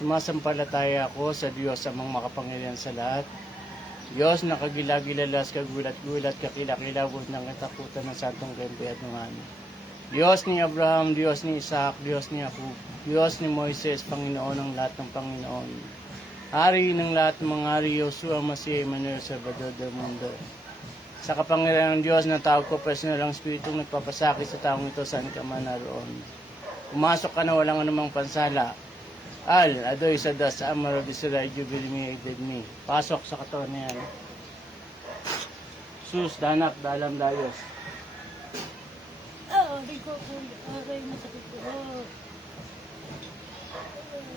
Sumasampalataya ako sa Diyos amang makapangyarihan sa lahat. Diyos na kagilagilalas, kagulat-gulat, kakilakilabot ng katakutan ng santong kempe at nungani. Diyos ni Abraham, Diyos ni Isaac, Diyos ni Jacob, Diyos ni Moises, Panginoon ng lahat ng Panginoon. Hari ng lahat ng mga hari, Yosua, Masih, Emmanuel, Salvador del Mundo. Sa kapangyarihan ng Diyos na tawag ko personal ang Espiritong nagpapasakit sa taong ito saan ka man naroon. Pumasok ka na walang anumang pansala. Al, adoy sa das, amaro di sila, jubil me, igdid me. Pasok sa katawan na yan. Sus, danak, dalam, dayos. Aray ko po, aray masakit ko.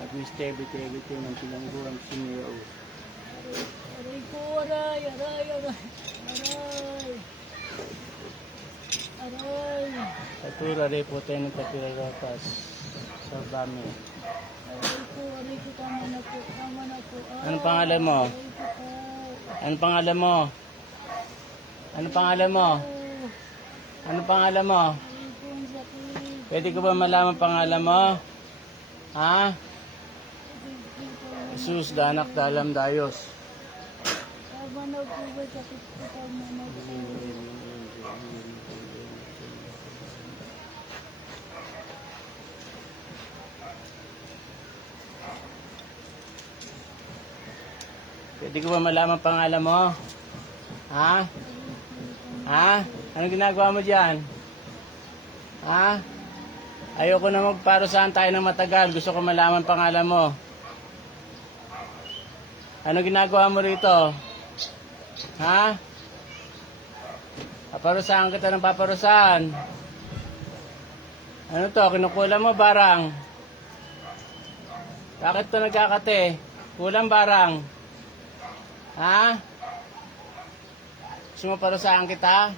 At mistebit-ebit ng pinangguang sumiro. Aray ko, aray. Katura repo tayo ng kapiraratas sa dami. Aray ko, tama na po. Anong pangalan mo? Aray ko po. Anong pangalan mo? Anong pangalan mo? Anong pangalan mo? Aray ko, ang sakit. Pwede ko ba malaman pangalan mo? Ha? Jesus, danak, dalam, dayos. Tama na po ba, sakit ko, tama na po. Pwede ko ba malaman pangalan mo? Ha? Ha? Anong ginagawa mo dyan? Ha? Ayoko na magparusahan tayo ng matagal. Gusto ko malaman pangalan mo. Ano ginagawa mo rito? Ha? Paparusahan kita ng paparusahan. Ano to? Kinukulang mo barang? Bakit to nagkakate? Kulang barang? Ha? Gusto mo parusahan kita?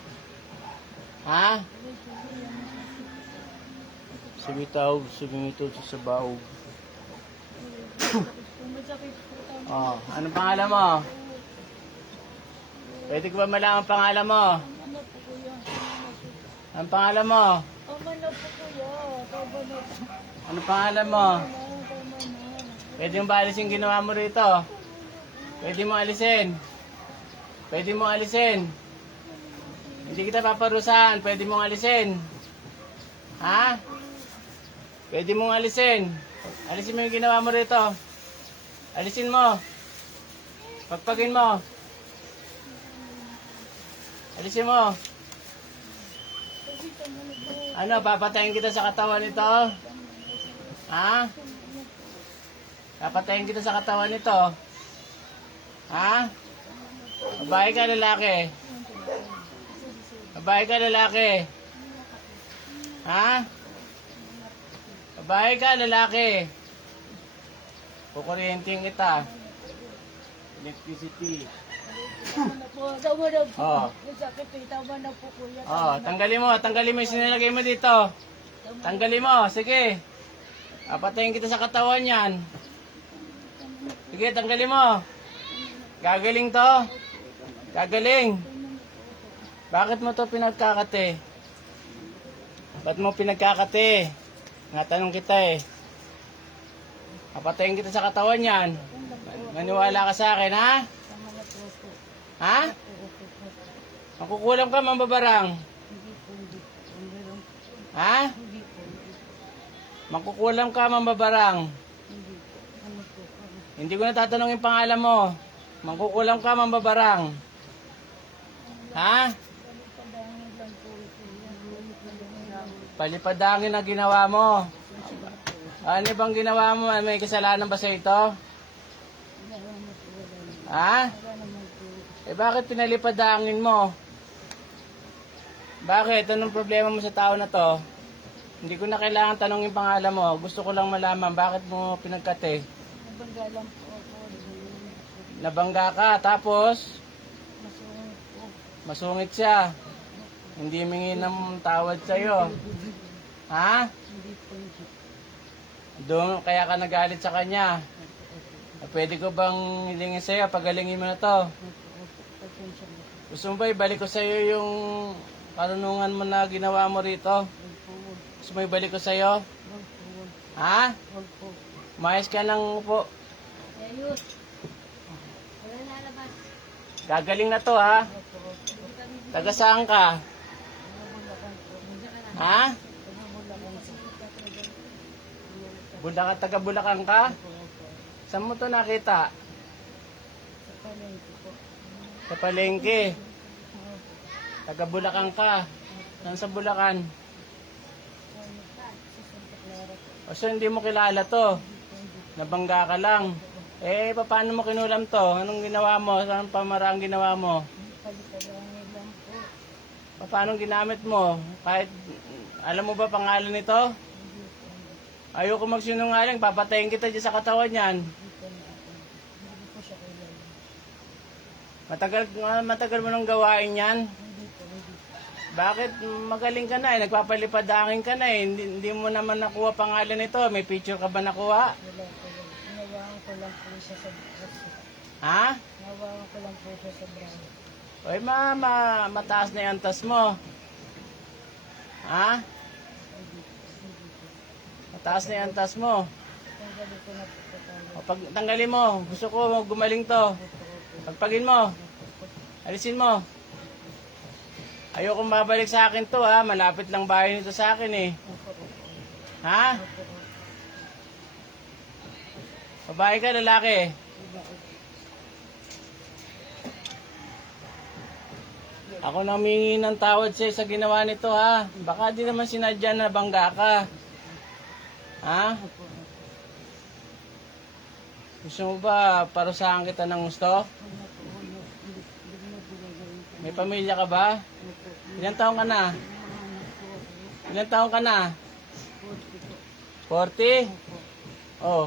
Ha? Sumitaw, sumimito sa sabaw. Masakit po, tama. Oh, anong pangalan mo? Pwede ko ba malaman pangalan mo? Tama na po, kuya. Anong pangalan mo? Tama na po, kuya. Tama na po. Anong pangalan mo? Tama na. Pwede mo ba alisin ginawa mo rito? Pwede mo alisin. Pwede mo alisin. Hindi kita paparusahan. Pwede mong alisin. Ha? Pwede mong alisin. Alisin mo yung ginawa mo rito. Alisin mo. Pagpagin mo. Alisin mo. Ano, papatayin kita sa katawan nito? Ha? Papatayin kita sa katawan nito. Ha? Babae ka, lalaki? Babae ka, lalaki? Ha? Babae ka, lalaki? Kukuryenteng kita. Electricity. Tama na po. Tama na po. Oh. Masakit eh. Tama na po, kuya. Oh, tanggalin mo yung sinilagay mo dito. Tanggalin mo, sige. Papatayin kita sa katawan yan. Sige, tanggalin mo. Gagaling to? Gagaling. Bakit mo to pinagkakate? Ba't mo pinagkakate? Natanong kita eh. Papatayin kita sa katawan yan. Maniwala ka sa akin, ha? Tama na po po. Ha? Makukulam ka, mambabarang. Hindi po. Meron po. Ha? Hindi po. Makukulam ka, mambabarang. Hindi po. Ano po? Hindi ko na tatanungin pangalan mo. Mangkukulam ka, mambabarang. Ha? Padangin lang po ito. Palipadangin na ginawa mo. Ano bang ginawa mo? May kasalanan ba sa ito? Ha? Eh bakit pinalipadangin mo? Bakit? Anong problema mo sa tao na to? Hindi ko na kailangan tanongin pangalan mo. Gusto ko lang malaman bakit mo pinagkate. Nabangga lang po ako. Nabangga ka, tapos Masungit po. masungit siya. Hindi mingi ng tawad sa'yo. Ha? Hindi po. Doon kaya ka nagalit sa kanya. Pwede ko bang hilingin sa'yo? Pagalingin mo na to. Pasensya na po. Gusto mo ba ibalik ko sa'yo yung karunungan mo na ginawa mo rito? Wag po. Gusto mo ibalik ko sa'yo? Wag po. Ha? Wag po. Umayos ka lang po. Ayos. Wala lalabas. Gagaling na to ha. Opo, opo. Taga saan ka? Bulacan po. Ha? Bulacan po. Bulacan, taga Bulacan ka? Opo, opo. Saan mo to nakita? Sa palengke po. Sa palengke. Opo. Taga Bulacan ka. Saan sa Bulacan? Sa Santa Clara po. O so hindi mo kilala to? Nabangga ka lang. Eh, paano mo kinulam to? Anong ginawa mo? Saan pamarang ginawa mo? Palitalangin lang po. Paano ginamit mo? Kahit, alam mo ba pangalan nito? Hindi po. Ayoko magsinungaling, papatayin kita dyan sa katawan yan. Hindi po. Hindi po siya kilala. Matagal mo nang gawain yan. Hindi po. Hindi po. Bakit magaling ka na eh? Nagpapalipad angin ka na eh. Hindi mo naman nakuha pangalan nito. May picture ka ba nakuha? Wala po. Inawakan ko lang po siya sa braso. Ha? Inawakan ko lang po siya sa braso. Oy mataas na yung antas mo. Ha? Hindi po. Hindi po. Mataas na yung antas mo. Tanggalin ko na po sa talo. O pag tanggalin mo, gusto ko gumaling to. Opo, opo. Pagpagin mo, alisin mo. Ayokong babalik sa akin to ha. Malapit lang bahay nito sa akin eh. Opo, opo. Ha? Opo, opo. Babae ka, lalaki? Iba, opo. Ako nang humingi ng tawad sa'yo sa ginawa nito ha. Baka di naman sinadya na bangga ka. Ha? Opo, opo. Gusto mo ba parusahan kita ng gusto? Huwag na po, huwag na. Hindi na po gagawin ko. May pamilya ka ba? Opo. Ilang taon ka na? Mga anak po ako. Ilang taon ka na? 40 po. 40? Opo. Oh.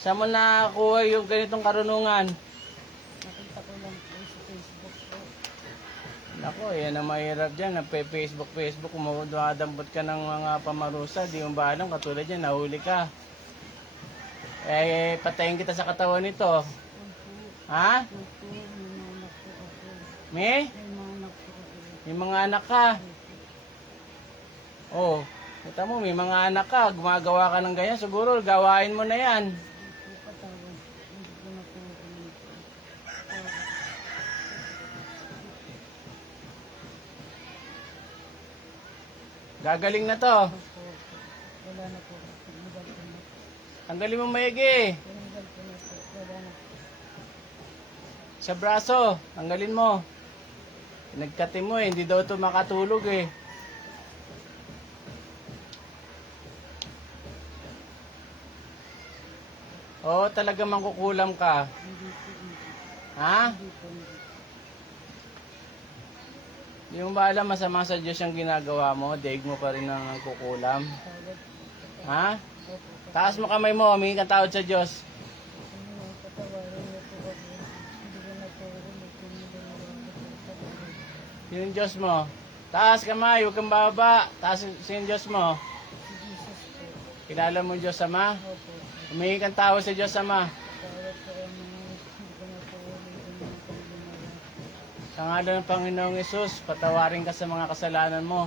Saan mo nakakuha yung ganitong karunungan? Nakita ko lang po sa Facebook po. Nako, yan ang mahirap dyan. Facebook, dumadambot ka ng mga pamarusa. Di mo ba alam, katulad yan, nahuli ka. Eh, patayin kita sa katawan nito. Opo. Ha? Opo. May mga anak po ako. Me? May mga anak po ako. May mga anak ka. Oh, kita mo, may mga anak ka. Gumagawa ka ng ganyan. Siguro, gawain mo na yan. Opo, patawad. Hindi ko na po ulit. Patawad. Gagaling na to. Opo, opo. Wala na po. Tinanggal ko na. Tanggalin mo maigi. Tinanggal ko na po. Wala na po. Sa braso, tanggalin mo. Nagkati mo eh, hindi daw ito makatulog eh. Oo, talaga mangkukulam ka. Hindi po. Hindi. Ha? Hindi po. Hindi. Hindi mo ba alam masama sa Diyos yung ginagawa mo? Daig mo pa rin ang kukulam. Patawad po. Ha? Opo. Taas mo kamay mo, humingi kang tawad sa Diyos. Patawarin niyo po ako. Hindi ko na po ulit. Hindi ko na po. Sino yung Diyos mo? Taas kamay, huwag kang bababa. Taas sino yung Diyos mo? Si Jesus po. Kilala mo yung Diyos Ama? Opo. Humingi kang tawad sa Diyos Ama. Patawad po ang mga hindi ko na po ulit. Hindi ko na ginawa. Sa ngalan ng Panginoong Yesus, patawarin ka sa mga kasalanan mo.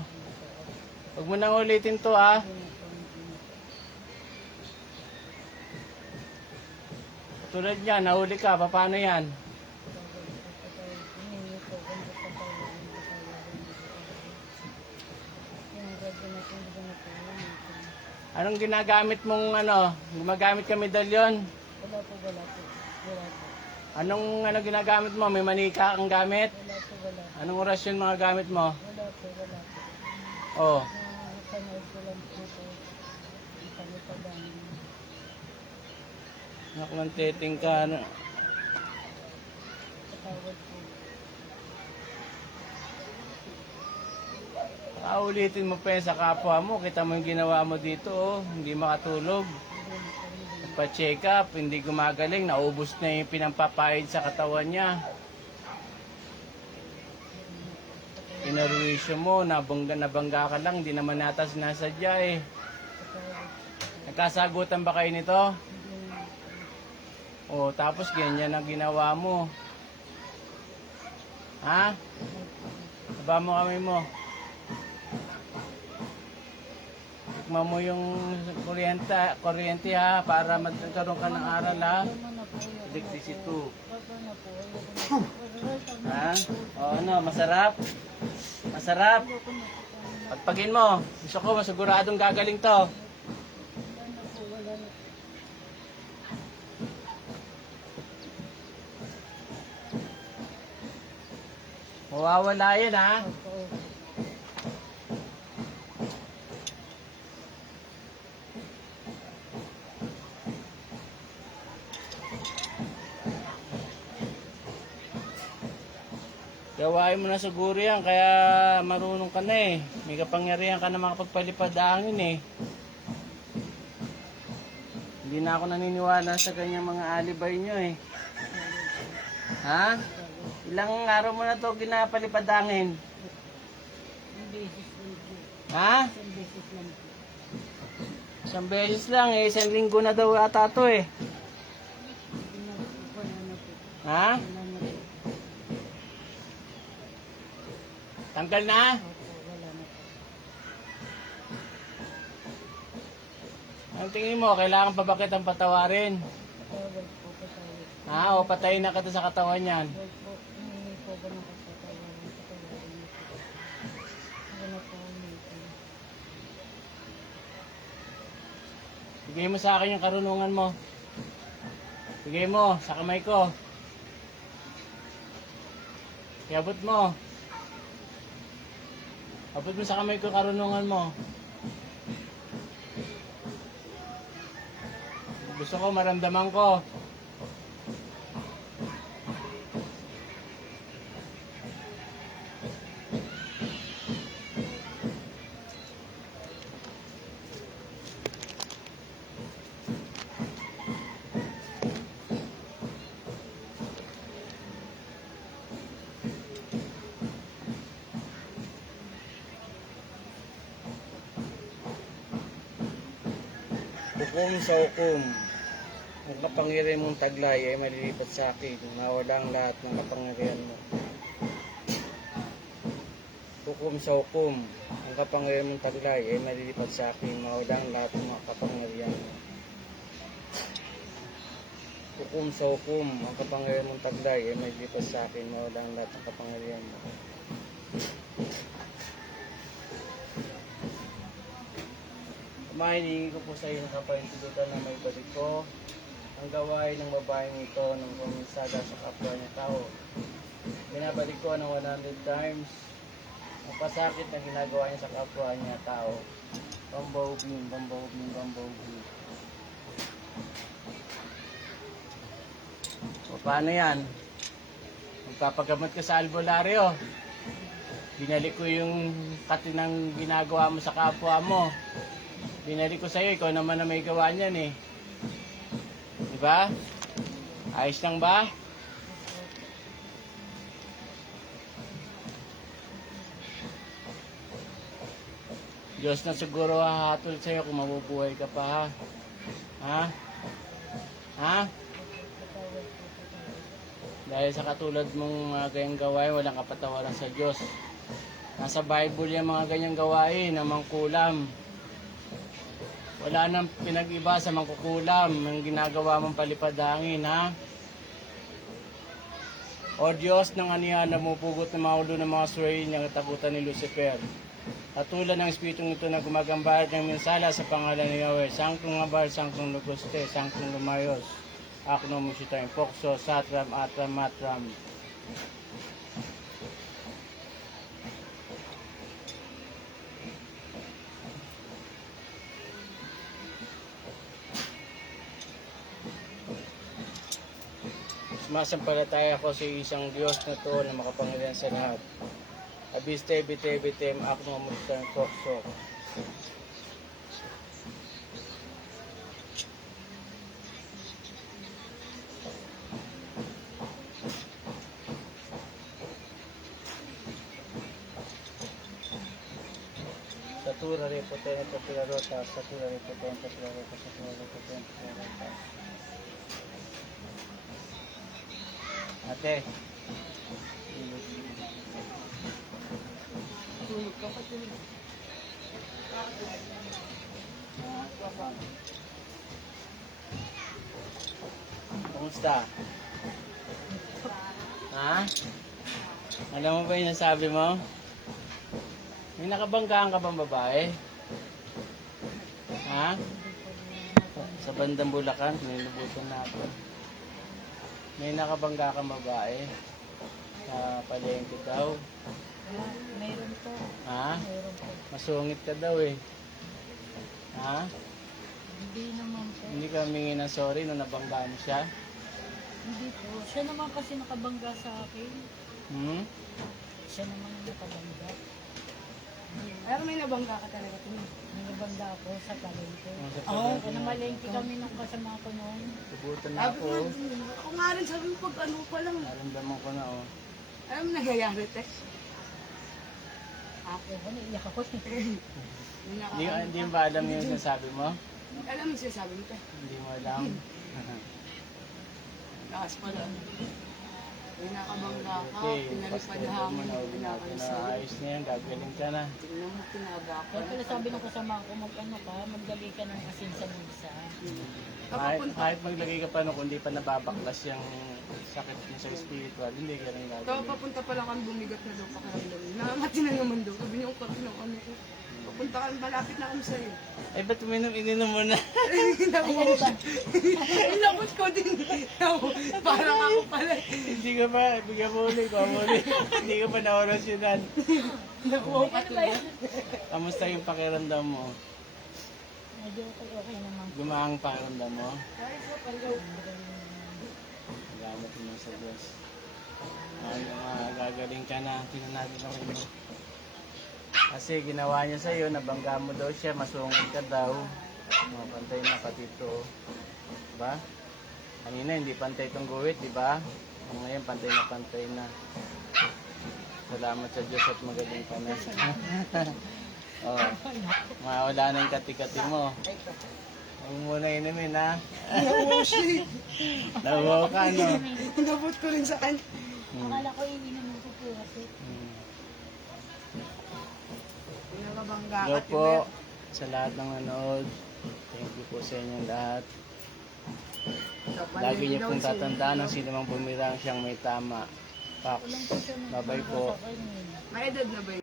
Huwag mo nang ulitin to ha. Hindi na po. Tulad niyan, nahuli ka, paano yan? Anong ginagamit mong gumagamit ka medalyon? Wala po, wala po. Wala po. Anong ginagamit mo? May manika kang gamit? Wala po, wala. Anong orasyon mga gamit mo? Wala po, wala po. Oh, Nakapanood ko lang po ito. Ang panipagan. naku ng teting ka. Patawad po. Ulitin mo pa yan sa kapwa mo. Kita mo yung ginawa mo dito, oh. Hindi makatulog. Hindi na po, hindi. Pa-check up, hindi gumagaling. Naubos na yung pinampapahid sa katawan niya. Pinaruwisyo mo, nabangga ka lang. Hindi naman nata sinasadya eh. Patawad. Nagkasagutan ba kayo nito? Hindi na. O, tapos ganyan ang ginawa mo. Ha? Baba mo kamay mo. Tikman mo yung kuryente ha, para magkaroon ka ng aral ha. Tama na po. Electricity. Tama na po. Ha? O ano, masarap? Masarap? Pagpagin mo. Gusto ko, masiguradong gagaling to. Wala na po. Wala na. Mawawala yan ha. Opo. Gawain mo na siguro yan, kaya marunong ka na eh. May kapangyarihan ka na makapagpalipad hangin eh. Hindi na ako naniniwala sa kanyang mga alibay nyo eh. Ha? Ilang araw mo na to ginapalipad hangin? Ang beses lang po. Ha? Isang beses lang po. Isang beses lang eh, isang linggo na daw ata to eh. Hindi na po. Wala na po. Ha? Wala na po. Tanggal na? Opo. Wala na po. Ang tingin mo, kailangan pa ba kitang patawarin? Patawad po. Patawad. Ha? O patayin na kita sa katawan yan? Huwag po. Humingi po ba ng kapatawaran? Patawarin niyo po. Wala po umitin. Bigay mo sa akin yung karunungan mo. Bigay mo sa kamay ko. Iabot mo. Abot mo sa kamay ko karunungan mo. Gusto ko maramdaman ko. Hukom sa hukom. Ang kapangyarihan mong taglay ay malilipat sa akin. Nawala ang lahat ng kapangyarihan mo. Hukom sa hukom. Ang kapangyarihan mong taglay ay malilipat sa akin. Nawala ang lahat ng mga kapangyarihan mo. Hukom sa hukom. Ang kapangyarihan mong taglay ay malilipat sa akin. Nawala ang lahat ng kapangyarihan mo. Ama, hinihingi ko po sa iyo ng kapahintulutan na may balik ko ang gawain ng babaeng ito ng kuminsada sa kapwa niya tao. Binabalik ko ng 100 times ang pasakit na ginagawa niya sa kapwa niya tao. Bambawbing, bambawbing, bambawbing. O paano yan? Magpapagamot ka sa albularyo. Binalik ko yung katinang ginagawa mo sa kapwa mo. Binalik ko sa'yo, ikaw naman na may gawa niyan eh. Diba? Ayos lang ba? Diyos na siguro hahatol sa'yo kung mabubuhay ka pa ha. Ha? Ha? Patawad po. Patawad. Dahil sa katulad mong mga ganyang gawain, walang kapatawaran sa Diyos. Nasa Bible yung mga ganyang gawain na mangkulam. Wala nang pinag-iba sa mangkukulam ng ginagawa mong palipad hangin, ha? O Diyos ng anihan na mupugot ng mga ulo ng mga suwayin ng katakutan ni Lucifer. At tulad ng Espiritong ito na gumagambahit ng minsala sa pangalan ni Yahweh, Sanctum Abal, Sanctum Luguste, Sanctum Lumayos, Akno Musitay, Pokso, Satram, Atram, Matram. Sumasampalataya ako sa isang Diyos na to na makapangyarihan sa lahat. Abiste, bite, bitem, akno, mustan, kokso. Satura, repotente, satura, rota, satura, repotente, satura, rota, satura, repotente, satura, rota. Ate. Tulog ka pa. Tulog. Kumusta? Ha? Alam mo ba yung nasabi mo? May nakabanggaan ka bang babae? Ha? Sa bandang Bulacan, nilubutan na ako. May nakabangga kang babae? Sa palengke daw. Mayroon po. Ha? Mayroon po. Masungit ka daw eh. Ha? Hindi naman po. Hindi ka humingi ng sorry nung nabanggaan siya? Hindi po. Siya naman kasi nakabangga sa akin. Hmm? Siya naman ang nakabangga. Pero may nabangga ka talaga ito. May nabangga ako sa palengke. Sa Oo, palengke kung na- namalengke kami nung kasama ko noon. Subutan na Sabi ako. ko, ako nga rin sabi mo pag ano pa lang. Naramdaman ko na oh. Alam mo nangyayari, te? Ako, naiyak ako. Hindi mo ba alam yung sinasabi mo? Alam mo sinasabi mo, te? Hindi mo alam. Lakas pala. May nakabangga ka, Okay, pinalipad pastel mo hangin, na pinakalis sa'yo. ayos na yan, gagaling ka na. Tingnan mo, tinabak Kaya pala sabi ng kasama ko, mag-ano ka, magdali ka ng asin sa misa. Kahit maglagay ka pa no, kung di pa nababaklas yung sakit mo sa spiritual, hindi ka rin Tapos gagaling. papunta pa lang kami, bumigat na daw pakiramdam. Namamati na naman daw. Sabi niya, ukat ng ano ko. Papunta kami, malapit na kami sa'yo. Ay, ba't ininom mo na? Inabot ko din. Parang ako pala. Hindi ka pa, bigyan mo ulit, hindi ka pa na-orasyonan. Nakuha ka na. Kamusta yung pakiramdam mo? Medyo okay naman. Gumaang pakiramdam mo? Salamat mo sa Diyos. Gagaling ka na, tingnan natin ang ino. Kasi ginawa niya sa'yo, nabangga mo daw siya, masungit ka daw. Pantay na pati ito. Diba? Kanina hindi pantay itong guhit, diba? Ngayon pantay na. Salamat sa Diyos at magaling ka na. Oh, mawala na yung kati-kati mo. Huwag mo na inumin, ha? Nakuha siya. Nawaw ka, no? Inabot ko rin sa kanya. Akala ko ininom mo po kasi. Pinakabangga Hello ka, po sa lahat ng nanood. Thank you po sa inyong lahat. Lagi niyo pong tatandaan ang sino mang bumirang siyang may tama. Pax. Walang po siya Bye-bye po. sa kanya. May edad na ba yun?